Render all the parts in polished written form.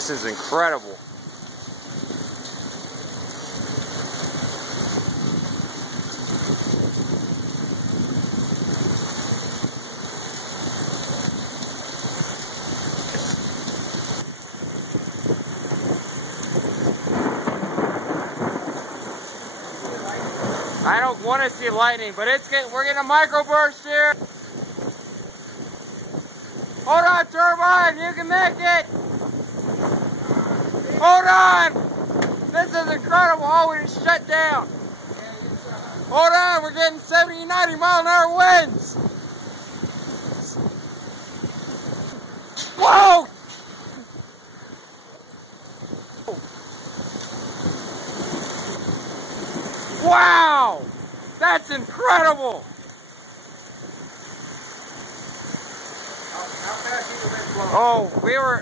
This is incredible. I don't want to see lightning, but we're getting a microburst here. Hold on, turbine, you can make it. Hold on. This is incredible. Oh, we just shut down. Hold on, we're getting 70, 90 mile an hour winds. Whoa! Wow! That's incredible! How fast you were blowing? Oh,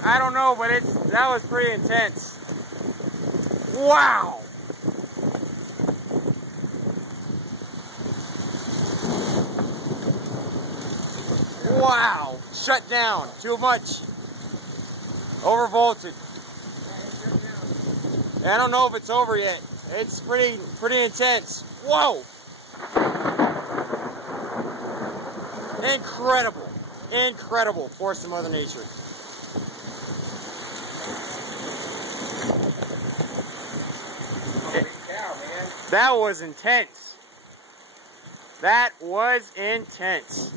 I don't know, but that was pretty intense. Wow! Wow! Shut down. Too much. Overvolted. I don't know if it's over yet. It's pretty intense. Whoa! Incredible. Incredible force of Mother Nature. That was intense. That was intense.